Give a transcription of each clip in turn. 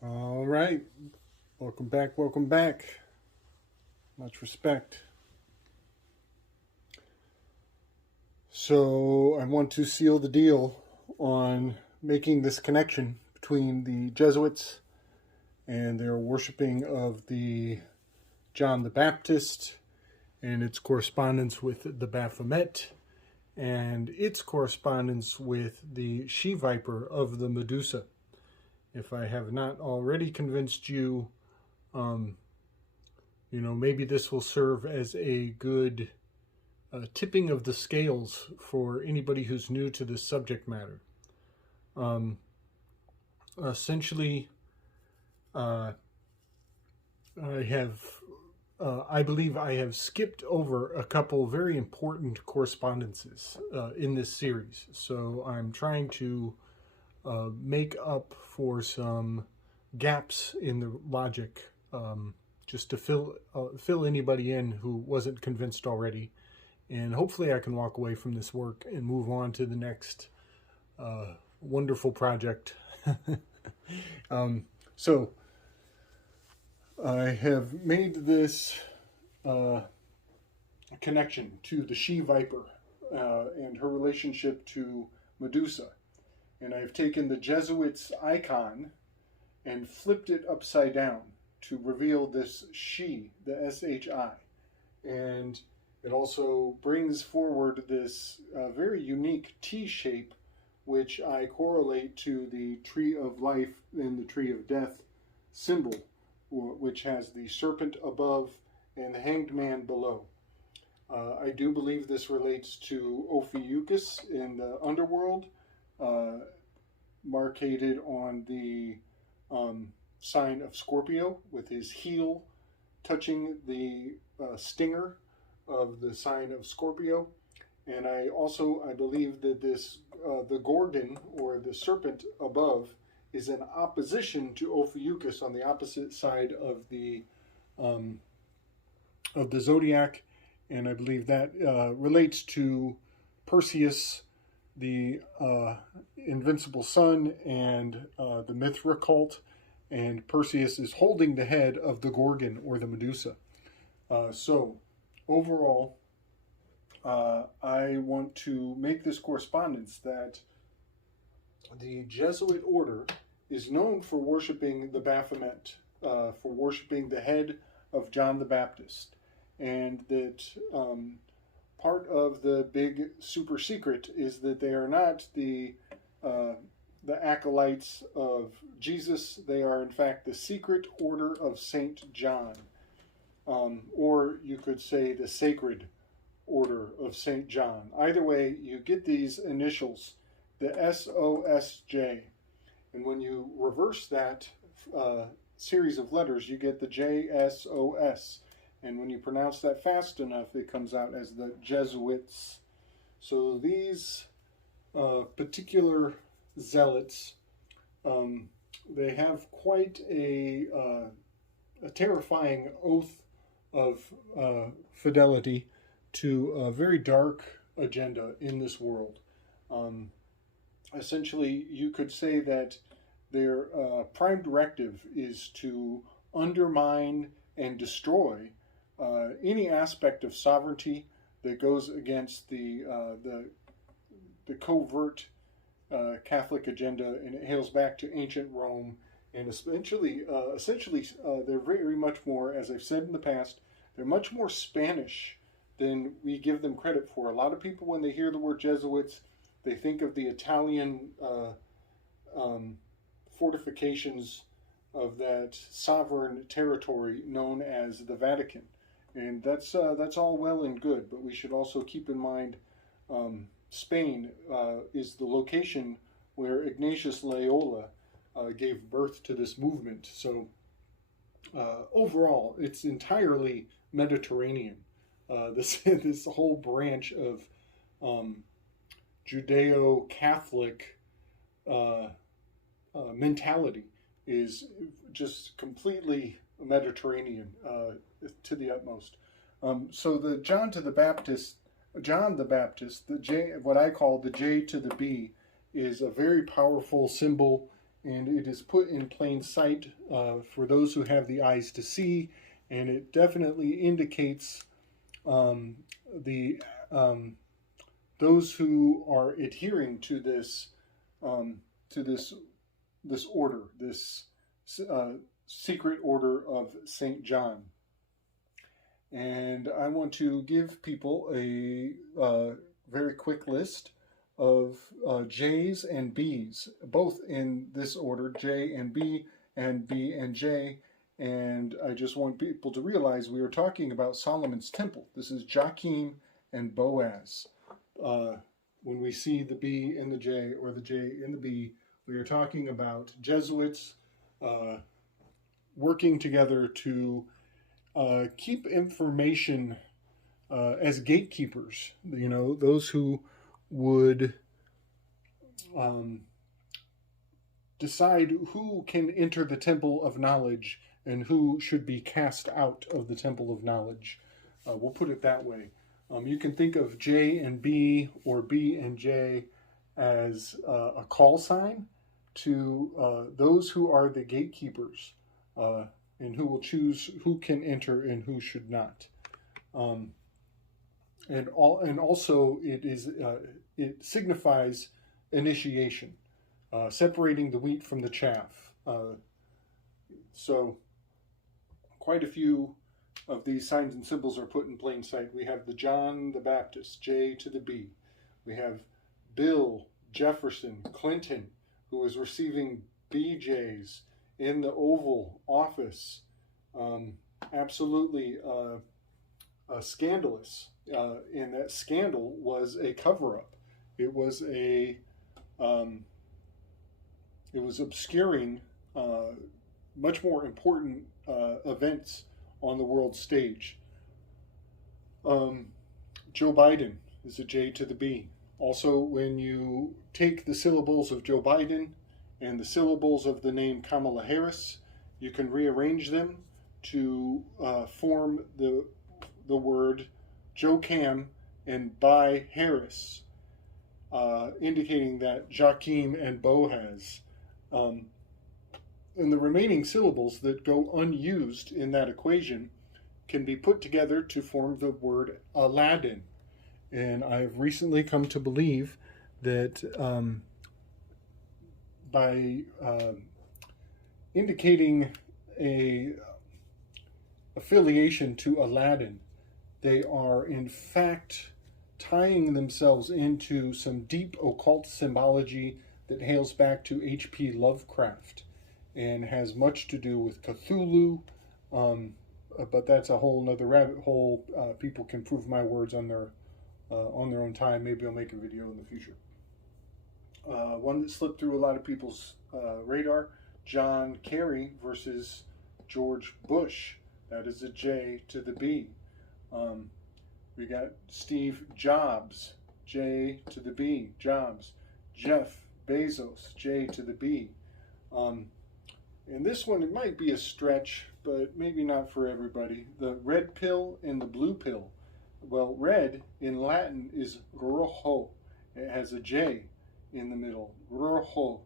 All right. Welcome back. Welcome back. Much respect. So, I want to seal the deal on making this connection between the Jesuits and their worshiping of the John the Baptist and its correspondence with the Baphomet and its correspondence with the she viper of the Medusa. If I have not already convinced you, maybe this will serve as a good tipping of the scales for anybody who's new to this subject matter. Essentially, I believe I have skipped over a couple very important correspondences in this series. So I'm trying to make up for some gaps in the logic, just to fill anybody in who wasn't convinced already. And hopefully I can walk away from this work and move on to the next wonderful project. So I have made this connection to the she viper and her relationship to Medusa. And I've taken the Jesuits' icon and flipped it upside down to reveal this she, the SHI. And it also brings forward this very unique T shape, which I correlate to the tree of life and the tree of death symbol, which has the serpent above and the hanged man below. I do believe this relates to Ophiuchus in the underworld, marcated on the sign of Scorpio, with his heel touching the stinger of the sign of Scorpio. And I believe that this the Gorgon, or the serpent above, is in opposition to Ophiuchus on the opposite side of the zodiac, and I believe that relates to Perseus, the invincible sun, and the Mithra cult, and Perseus is holding the head of the Gorgon, or the Medusa. So overall, I want to make this correspondence that the Jesuit order is known for worshiping the Baphomet, for worshiping the head of John the Baptist, and that part of the big super secret is that they are not the acolytes of Jesus. They are, in fact, the secret order of Saint John, or you could say the sacred order of Saint John. Either way, you get these initials, the SOSJ, and when you reverse that series of letters, you get the JSOS. And when you pronounce that fast enough, it comes out as the Jesuits. So these particular zealots, they have quite a terrifying oath of fidelity to a very dark agenda in this world. Essentially, you could say that their prime directive is to undermine and destroy any aspect of sovereignty that goes against the covert Catholic agenda, and it hails back to ancient Rome. And essentially, they're very much more, as I've said in the past, they're much more Spanish than we give them credit for. A lot of people, when they hear the word Jesuits, they think of the Italian fortifications of that sovereign territory known as the Vatican. And that's all well and good, but we should also keep in mind Spain is the location where Ignatius Loyola gave birth to this movement. So overall, it's entirely Mediterranean. This whole branch of Judeo-Catholic mentality is just completely Mediterranean to the utmost. So the John the Baptist, the J, what I call the J to the B, is a very powerful symbol and it is put in plain sight for those who have the eyes to see, and it definitely indicates the those who are adhering to this this order, this secret order of Saint John. And I want to give people a very quick list of J's and B's, both in this order, J and B and J. And I just want people to realize we are talking about Solomon's temple. This is Joachim and Boaz. When we see the B in the J or the J in the B, we are talking about Jesuits working together to keep information as gatekeepers. You know, those who would decide who can enter the temple of knowledge and who should be cast out of the temple of knowledge. We'll put it that way. You can think of J and B or B and J as a call sign to those who are the gatekeepers and who will choose who can enter and who should not. And also it signifies initiation, separating the wheat from the chaff. So quite a few of these signs and symbols are put in plain sight. We have the John the Baptist, J to the B. We have Bill Jefferson Clinton, who is receiving BJs in the Oval Office. Absolutely scandalous. And that scandal was a cover-up. It was obscuring much more important events on the world stage. Joe Biden is a J to the B. Also, when you take the syllables of Joe Biden and the syllables of the name Kamala Harris, you can rearrange them to form the word Joe Cam and by Harris, indicating that Joachim and Boaz. And the remaining syllables that go unused in that equation can be put together to form the word Aladdin. And I have recently come to believe that by indicating a affiliation to Aladdin, they are in fact tying themselves into some deep occult symbology that hails back to H.P. Lovecraft and has much to do with Cthulhu, but that's a whole nother rabbit hole. People can prove my words on their own time. Maybe I'll make a video in the future. One that slipped through a lot of people's radar, John Kerry versus George Bush. That is a J to the B. We got Steve Jobs, J to the B, Jobs. Jeff Bezos, J to the B. And this one, it might be a stretch, but maybe not for everybody. The red pill and the blue pill. Well, red in Latin is rojo. It has a J in the middle. Rojo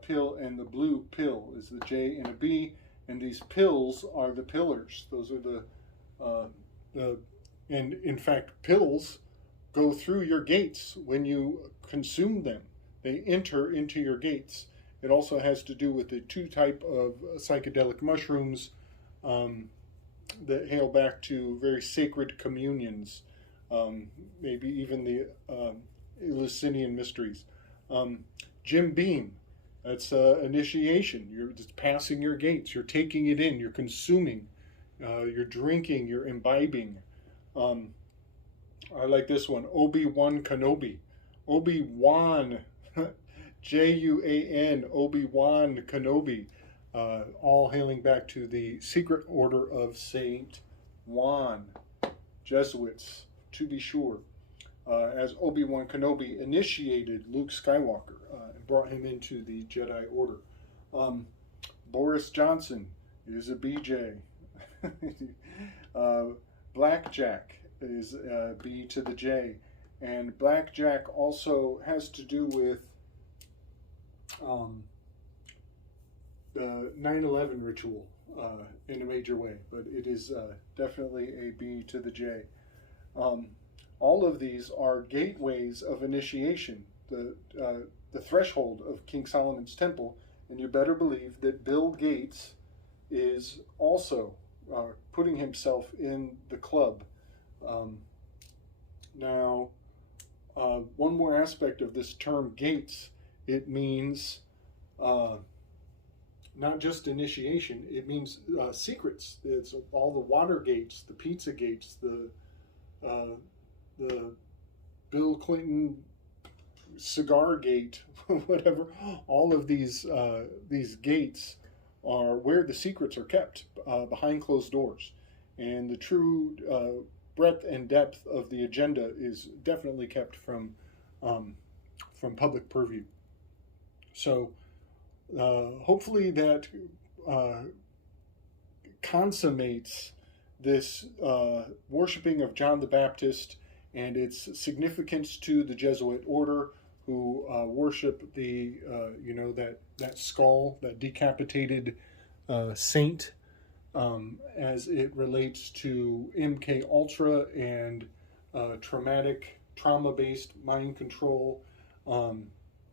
pill, and the blue pill is the J and a B. And these pills are the pillars. Those are and in fact, pills go through your gates when you consume them. They enter into your gates. It also has to do with the two type of psychedelic mushrooms that hail back to very sacred communions, maybe even the Eleusinian mysteries. Jim Beam, that's initiation. You're just passing your gates. You're taking it in. You're consuming. You're drinking. You're imbibing. I like this one. Obi-Wan Kenobi. Obi-Wan. J-U-A-N. Obi-Wan Kenobi. All hailing back to the secret order of Saint Juan. Jesuits, to be sure. As Obi-Wan Kenobi initiated Luke Skywalker and brought him into the Jedi Order. Boris Johnson is a BJ. Blackjack is B to the J. And Blackjack also has to do with the 9/11 ritual in a major way, but it is definitely a B to the J. Um, all of these are gateways of initiation, the threshold of King Solomon's temple, and you better believe that Bill Gates is also putting himself in the club. Um, now, one more aspect of this term gates, it means not just initiation, it means secrets. It's all the water gates, the pizza gates, the Bill Clinton cigar gate, whatever. All of these gates are where the secrets are kept behind closed doors, and the true breadth and depth of the agenda is definitely kept from public purview. So hopefully that consummates this worshiping of John the Baptist and its significance to the Jesuit order, who worship the that skull, that decapitated saint, as it relates to MK Ultra and trauma-based mind control,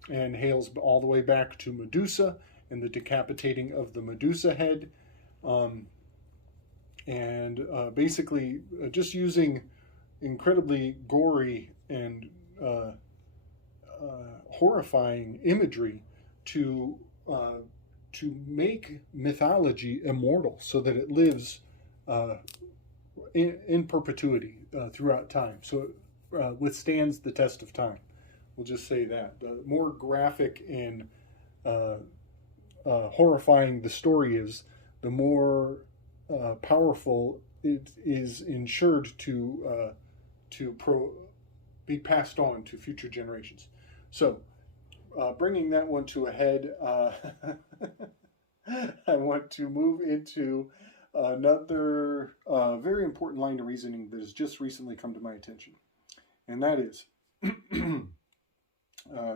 and hails all the way back to Medusa and the decapitating of the Medusa head, and basically just using incredibly gory and horrifying imagery to make mythology immortal, so that it lives in perpetuity throughout time, so it withstands the test of time. We'll just say that. The more graphic and horrifying the story is, the more powerful it is ensured to be passed on to future generations. So, bringing that one to a head, I want to move into another very important line of reasoning that has just recently come to my attention. And that is,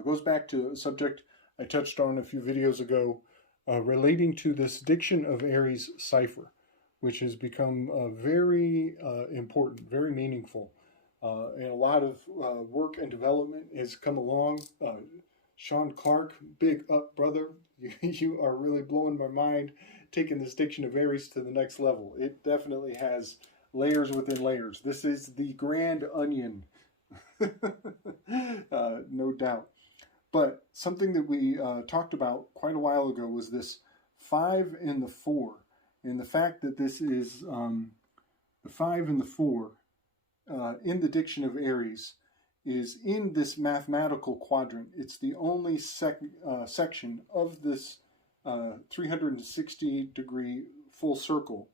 goes back to a subject I touched on a few videos ago, relating to this Diction of Aries cipher, which has become very important, very meaningful. And a lot of work and development has come along. Sean Clark, big up, brother. You are really blowing my mind, taking this Diction of Aries to the next level. It definitely has layers within layers. This is the grand onion, no doubt. But something that we talked about quite a while ago was this 5 and the 4, and the fact that this is the 5 and the 4 in the Diction of Aries is in this mathematical quadrant. It's the only section of this 360-degree full circle.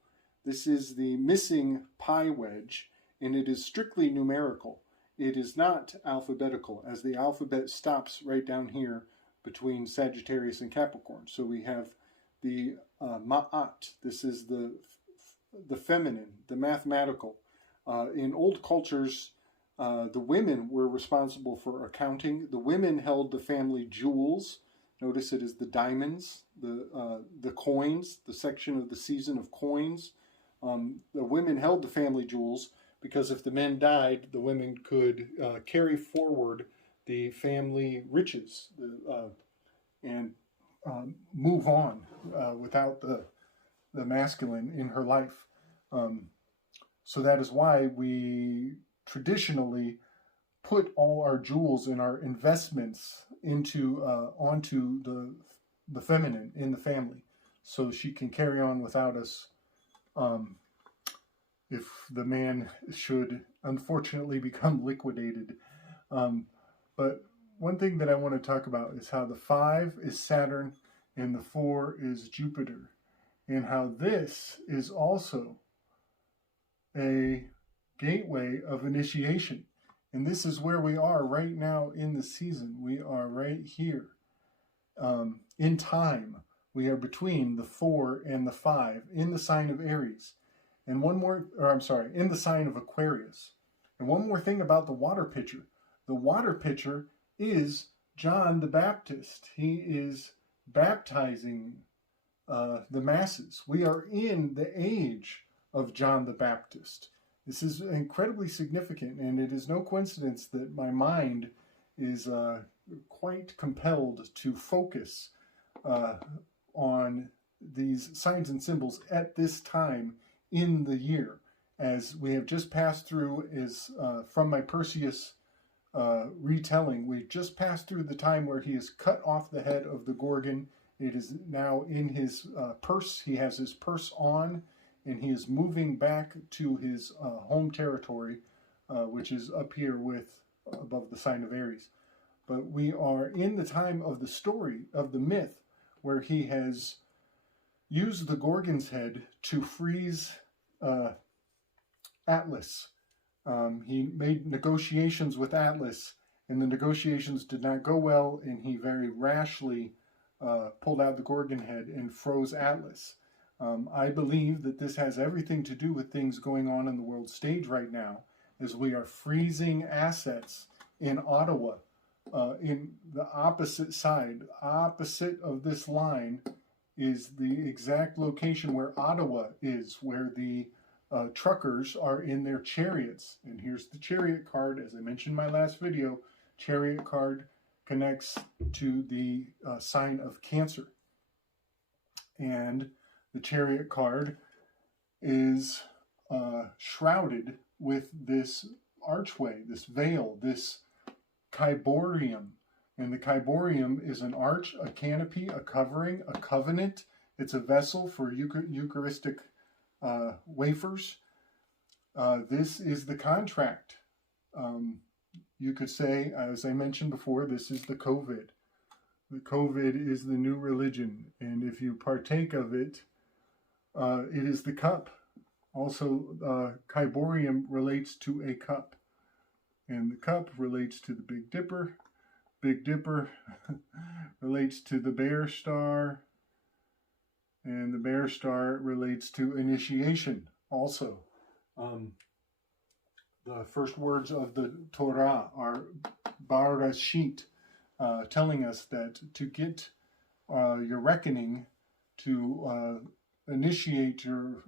This is the missing pi wedge, and it is strictly numerical. It is not alphabetical, as the alphabet stops right down here between Sagittarius and Capricorn. So we have the ma'at. This is the feminine, the mathematical. In old cultures, the women were responsible for accounting. The women held the family jewels. Notice it is the diamonds, the coins, the section of the season of coins. The women held the family jewels because if the men died, the women could carry forward the family riches and move on without the masculine in her life. So that is why we traditionally put all our jewels and our investments into onto the feminine in the family, so she can carry on without us, if the man should unfortunately become liquidated. But one thing that I want to talk about is how the 5 is Saturn and the 4 is Jupiter, and how this is also a gateway of initiation. And this is where we are right now in the season. We are right here in time. We are between the 4 and the 5 in the sign of Aries. And in the sign of Aquarius. And one more thing about the water pitcher. The water pitcher is John the Baptist. He is baptizing the masses. We are in the age of John the Baptist. This is incredibly significant, and it is no coincidence that my mind is quite compelled to focus on these signs and symbols at this time in the year, as we have just passed through, is from my Perseus retelling, we've just passed through the time where he has cut off the head of the Gorgon. It is now in his purse. He has his purse on, and he is moving back to his home territory, which is up here with above the sign of Aries. But we are in the time of the story of the myth where he has used the Gorgon's head to freeze Atlas. He made negotiations with Atlas, and the negotiations did not go well, and he very rashly pulled out the Gorgon head and froze Atlas. I believe that this has everything to do with things going on in the world stage right now, as we are freezing assets in Ottawa. In the opposite side, opposite of this line, is the exact location where Ottawa is, where the truckers are in their chariots. And here's the chariot card. As I mentioned in my last video, chariot card connects to the sign of Cancer. And the chariot card is shrouded with this archway, this veil, this Kyborium. And the Kyborium is an arch, a canopy, a covering, a covenant. It's a vessel for Eucharistic wafers. This is the contract. You could say, as I mentioned before, this is the COVID. The COVID is the new religion, and if you partake of it, it is the cup. Also, Kyborium relates to a cup, and the cup relates to the Big Dipper. Big Dipper relates to the bear star, and the bear star relates to initiation also. The first words of the Torah are Barashit, telling us that to get your reckoning, to initiate your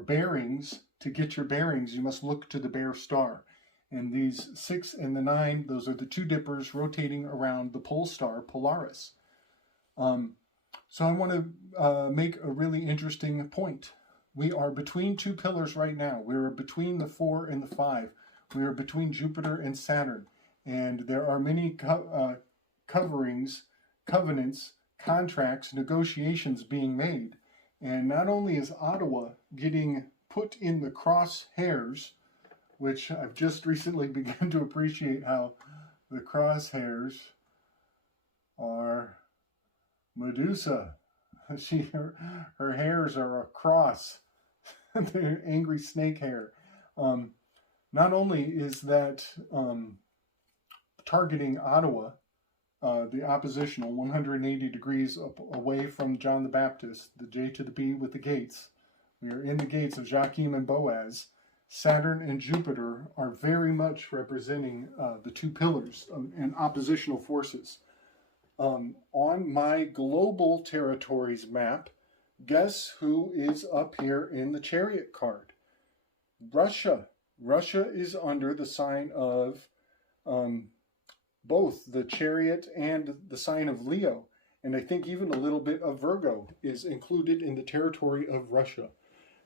bearings, to get your bearings, you must look to the bear star. And these 6 and the 9, those are the two dippers rotating around the pole star, Polaris. So I want to make a really interesting point. We are between two pillars right now. We are between the 4 and the 5. We are between Jupiter and Saturn. And there are many coverings, covenants, contracts, negotiations being made. And not only is Ottawa getting put in the crosshairs, which I've just recently begun to appreciate how the crosshairs are Medusa. Her hairs are a cross. They're angry snake hair. Not only is that targeting Ottawa, the oppositional, 180 degrees away from John the Baptist, the J to the B with the gates. We are in the gates of Joachim and Boaz. Saturn and Jupiter are very much representing the two pillars and oppositional forces. On my global territories map, guess who is up here in the chariot card? Russia. Russia is under the sign of both the chariot and the sign of Leo. And I think even a little bit of Virgo is included in the territory of Russia.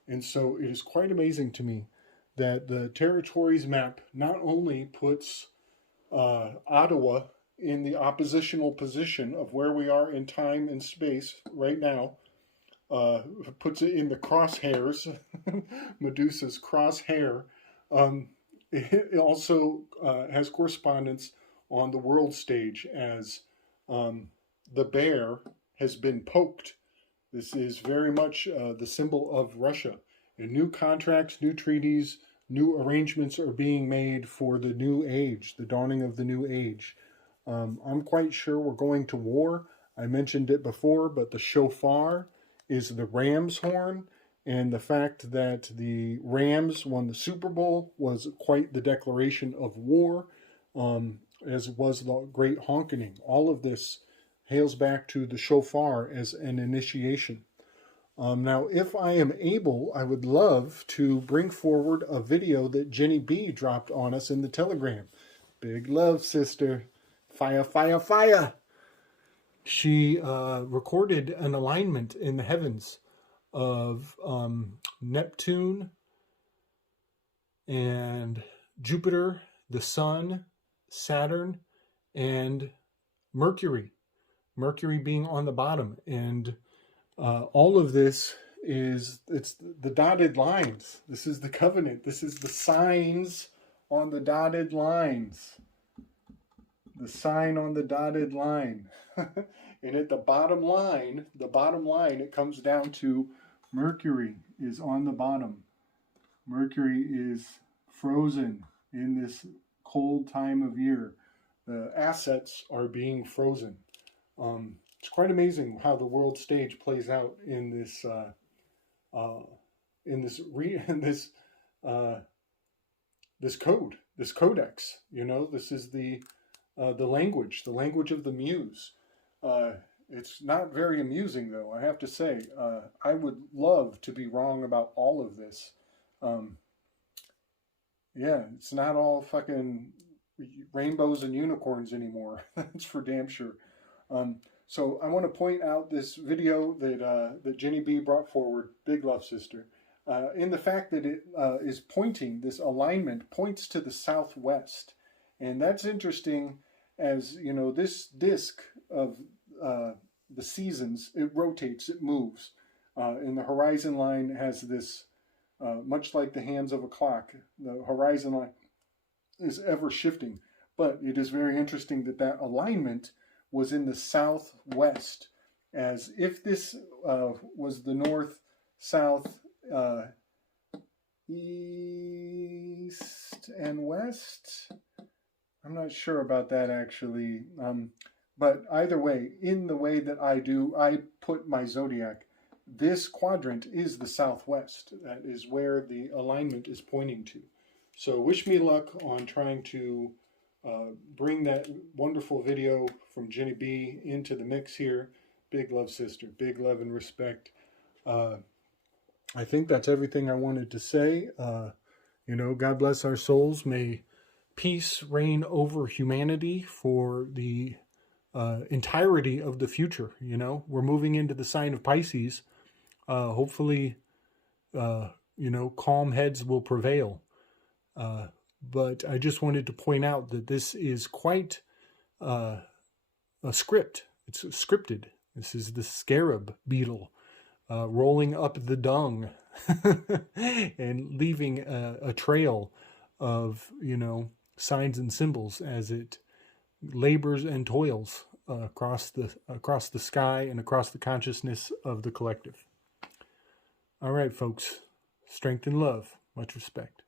And so it is quite amazing to me that the territories map not only puts Ottawa in the oppositional position of where we are in time and space right now, puts it in the crosshairs, Medusa's crosshair. It also has correspondence on the world stage as the bear has been poked. This is very much the symbol of Russia. And new contracts, new treaties, new arrangements are being made for the new age, the dawning of the new age. I'm quite sure we're going to war. I mentioned it before, but the shofar is the ram's horn. And the fact that the Rams won the Super Bowl was quite the declaration of war, as was the Great Honkening. All of this hails back to the shofar as an initiation. Now, if I am able, I would love to bring forward a video that Jenny B dropped on us in the Telegram. Big love, sister. Fire, fire, fire. She recorded an alignment in the heavens of Neptune and Jupiter, the Sun, Saturn, and Mercury. Mercury being on the bottom. And all of this it's the dotted lines. This is the covenant. This is the signs on the dotted lines. The sign on the dotted line. And at the bottom line, it comes down to Mercury is on the bottom. Mercury is frozen in this cold time of year. The assets are being frozen. It's quite amazing how the world stage plays out in this this codex. You know, this is the language of the muse. It's not very amusing, though, I have to say. I would love to be wrong about all of this. Yeah, it's not all fucking rainbows and unicorns anymore. That's for damn sure. So I want to point out this video that Jenny B brought forward, Big Love Sister, in the fact that it is pointing, this alignment points to the southwest. And that's interesting, as you know, this disc of the seasons, it rotates, it moves. And the horizon line has this, much like the hands of a clock, the horizon line is ever shifting. But it is very interesting that that alignment was in the southwest, as if this was the north, south, east, and west. I'm not sure about that, actually. But either way, in the way that I put my zodiac, this quadrant is the southwest. That is where the alignment is pointing to. So wish me luck on trying to bring that wonderful video from Jenny B into the mix here. Big love, sister. Big love and respect. I think that's everything I wanted to say. You know, God bless our souls. May peace reign over humanity for the entirety of the future. You know, we're moving into the sign of Pisces. Hopefully, you know, calm heads will prevail. But I just wanted to point out that this is quite a script. It's scripted. This is the scarab beetle rolling up the dung and leaving a trail of, you know, signs and symbols as it labors and toils across the sky and across the consciousness of the collective. All right, folks. Strength and love. Much respect.